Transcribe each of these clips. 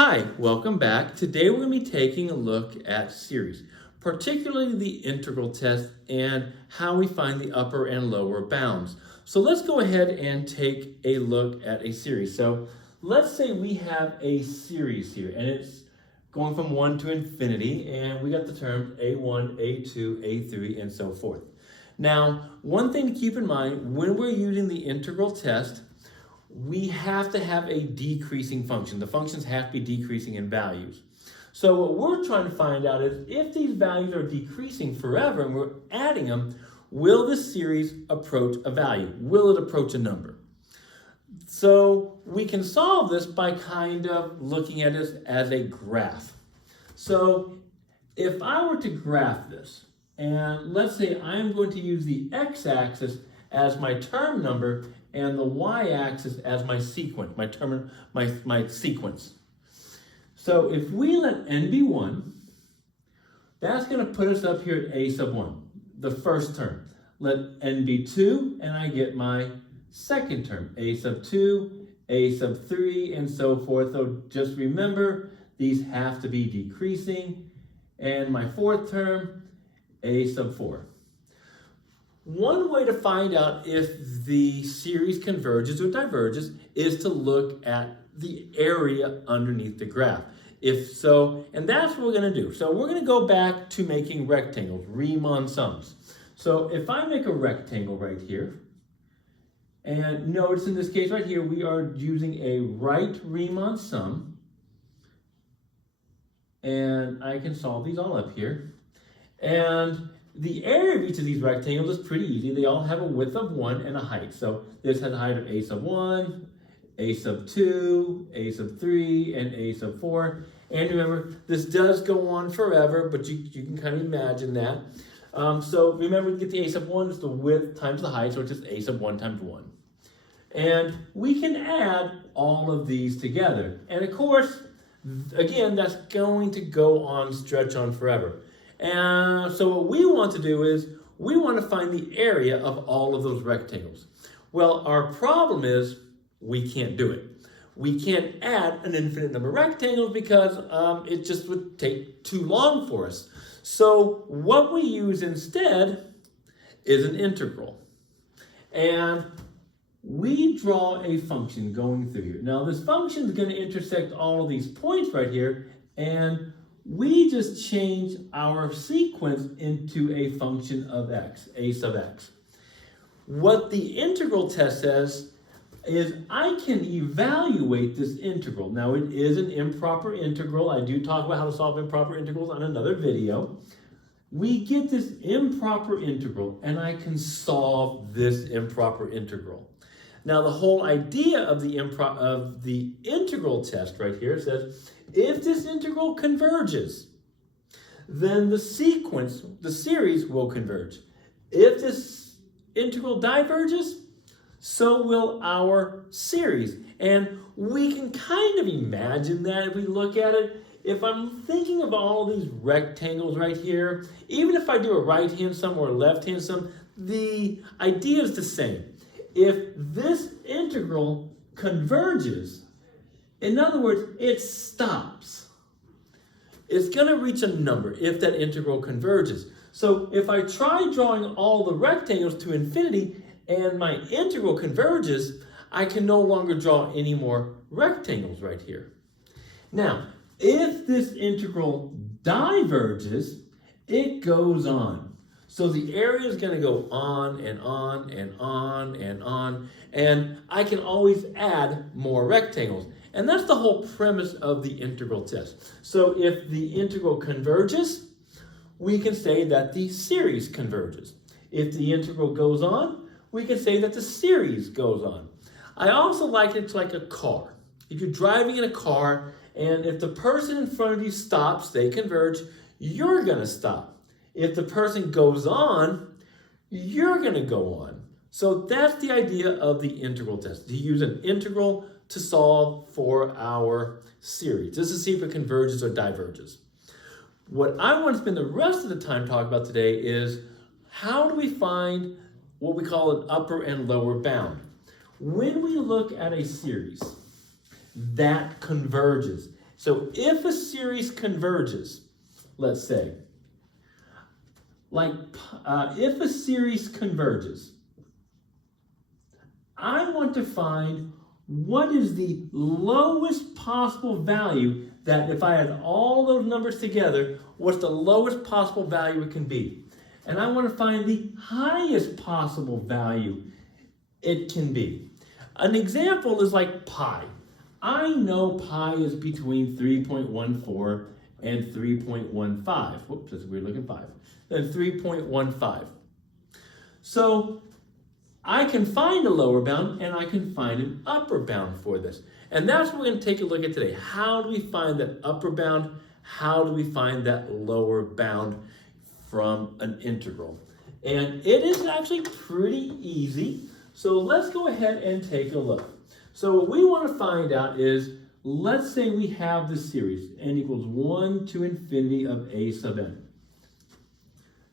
Hi, welcome back. Today we're going to be taking a look at series, particularly the integral test and how we find the upper and lower bounds. So let's go ahead and take a look at a series. So let's say we have a series here and it's going from 1 to infinity, and we got the terms a1, a2, a3, and so forth. Now, one thing to keep in mind when we're using the integral test, we have to have a decreasing function. The functions have to be decreasing in values. So what we're trying to find out is if these values are decreasing forever and we're adding them, will the series approach a value? Will it approach a number? So we can solve this by kind of looking at this as a graph. So if I were to graph this, and let's say I'm going to use the x-axis as my term number and the y-axis as my sequence, my sequence. So if we let n be 1, that's going to put us up here at a sub 1, the first term. Let n be 2, and I get my second term, a sub 2, a sub 3, and so forth. So just remember, these have to be decreasing. And my fourth term, a sub 4. One way to find out if the series converges or diverges is to look at the area underneath the graph. If so, and that's what we're going to do. So we're going to go back to making rectangles, Riemann sums. So if I make a rectangle right here, and notice in this case right here, we are using a right Riemann sum, and I can solve these all up here. And the area of each of these rectangles is pretty easy. They all have a width of 1 and a height. So this has a height of a sub 1, a sub 2, a sub 3, and a sub 4. And remember, this does go on forever, but you can kind of imagine that. So remember, to get the a sub 1 is the width times the height, so it's just a sub 1 times 1. And we can add all of these together. And of course, again, that's going to go on, stretch on forever. And so what we want to do is we want to find the area of all of those rectangles. Well, our problem is we can't do it. We can't add an infinite number of rectangles because it just would take too long for us. So what we use instead is an integral. And we draw a function going through here. Now this function is going to intersect all of these points right here, and we just change our sequence into a function of x, a sub x. What the integral test says is I can evaluate this integral. Now it is an improper integral. I do talk about how to solve improper integrals on another video. We get this improper integral, and I can solve this improper integral. Now the whole idea of the integral test right here says if this integral converges, then the series will converge. If this integral diverges, so will our series. And we can kind of imagine that if we look at it. If I'm thinking of all these rectangles right here, even if I do a right-hand sum or a left-hand sum, the idea is the same. If this integral converges, in other words, it stops. It's going to reach a number if that integral converges. So if I try drawing all the rectangles to infinity and my integral converges, I can no longer draw any more rectangles right here. Now, if this integral diverges, it goes on. So the area is going to go on and on and on and on, and I can always add more rectangles. And that's the whole premise of the integral test. So if the integral converges, we can say that the series converges. If the integral goes on, we can say that the series goes on. I also like it like a car. If you're driving in a car, and if the person in front of you stops, they converge, you're going to stop. If the person goes on, you're going to go on. So that's the idea of the integral test, to use an integral to solve for our series. Just to see if it converges or diverges. What I want to spend the rest of the time talking about today is how do we find what we call an upper and lower bound? When we look at a series that converges, So if a series converges, let's say, if a series converges, I want to find what is the lowest possible value that if I add all those numbers together, what's the lowest possible value it can be. And I want to find the highest possible value it can be. An example is like pi. I know pi is between 3.14 and 3.15. Whoops, that's a weird looking 5. Then 3.15. So I can find a lower bound and I can find an upper bound for this. And that's what we're going to take a look at today. How do we find that upper bound? How do we find that lower bound from an integral? And it is actually pretty easy. So let's go ahead and take a look. So what we want to find out is, let's say we have this series, n equals 1 to infinity of a sub n.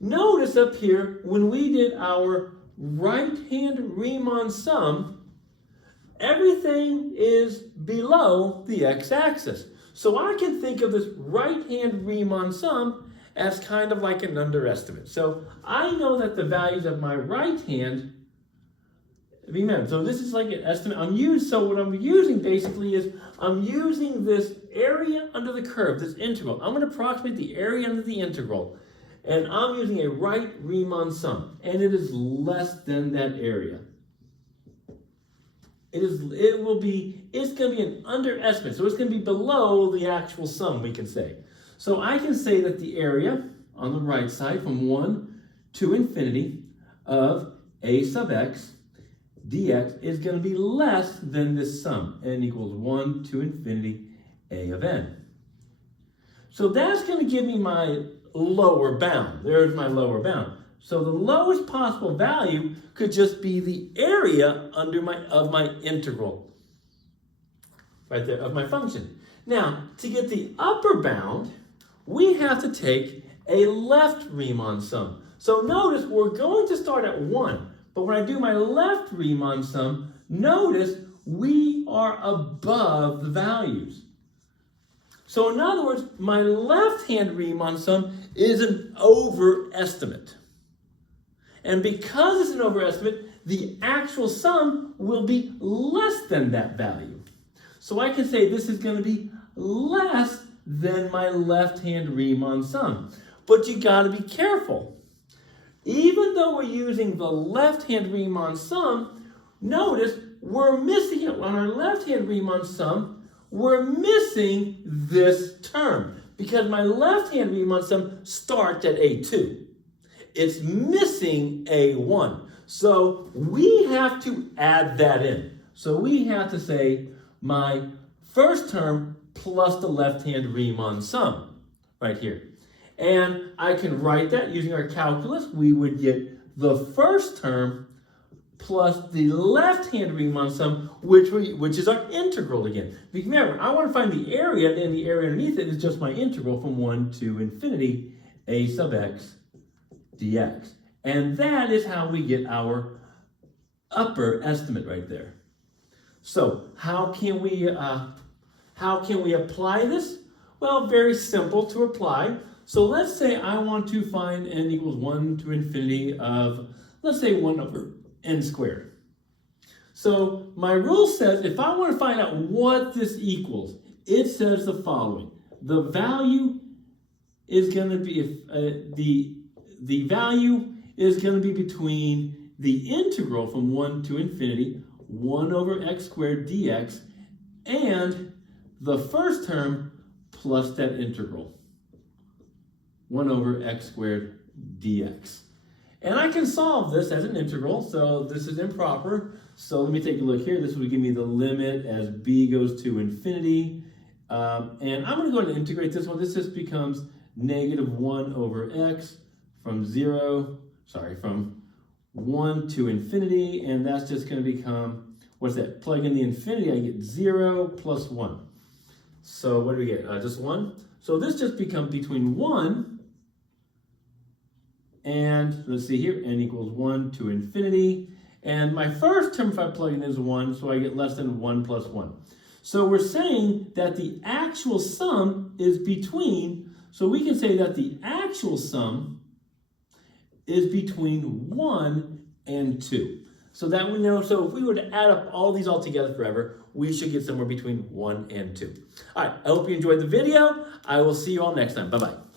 Notice up here, when we did our right-hand Riemann sum, everything is below the x-axis. So I can think of this right-hand Riemann sum as kind of like an underestimate. So I know that the values of my right hand, remember, so this is like an estimate. So what I'm using basically is, I'm using this area under the curve, this integral. I'm going to approximate the area under the integral. And I'm using a right Riemann sum. And it is less than that area. It's going to be an underestimate. So it's going to be below the actual sum, we can say. So I can say that the area on the right side from 1 to infinity of a sub x dx is going to be less than this sum, n equals 1 to infinity a of n. So that's going to give me my lower bound. There's my lower bound. So the lowest possible value could just be the area of my integral, right there, of my function. Now, to get the upper bound, we have to take a left Riemann sum. So notice we're going to start at 1, but when I do my left Riemann sum, notice we are above the values. So in other words, my left-hand Riemann sum is an overestimate. And because it's an overestimate, the actual sum will be less than that value. So I can say this is going to be less than my left-hand Riemann sum. But you got to be careful. Even though we're using the left-hand Riemann sum, notice we're missing it on our left-hand Riemann sum. We're missing this term because my left-hand Riemann sum starts at A2. It's missing A1. So we have to add that in. So we have to say my first term plus the left-hand Riemann sum right here. And I can write that using our calculus. We would get the first term plus the left-hand Riemann sum, which is our integral again. Remember, I want to find the area, and the area underneath it is just my integral from 1 to infinity a sub x dx. And that is how we get our upper estimate right there. So how can we apply this? Well, very simple to apply. So let's say I want to find n equals 1 to infinity of, let's say 1 over n squared. So my rule says if I want to find out what this equals, it says the following. The value is going to be, the value is going to be between the integral from 1 to infinity, 1 over x squared dx, and the first term plus that integral, 1 over x squared dx. And I can solve this as an integral, so this is improper. So let me take a look here. This would give me the limit as b goes to infinity. And I'm going to go ahead and integrate this one. This just becomes negative 1 over x from 1 to infinity. And that's just going to become, what's that? Plug in the infinity, I get 0 plus 1. So what do we get? Just 1. So this just becomes between 1 and, let's see here, n equals 1 to infinity. And my first term, if I plug in, is 1, so I get less than 1 plus 1. So we're saying that the actual sum is between, so we can say that the actual sum is between 1 and 2. So that we know, so if we were to add up all these all together forever, we should get somewhere between 1 and 2. All right, I hope you enjoyed the video. I will see you all next time. Bye-bye.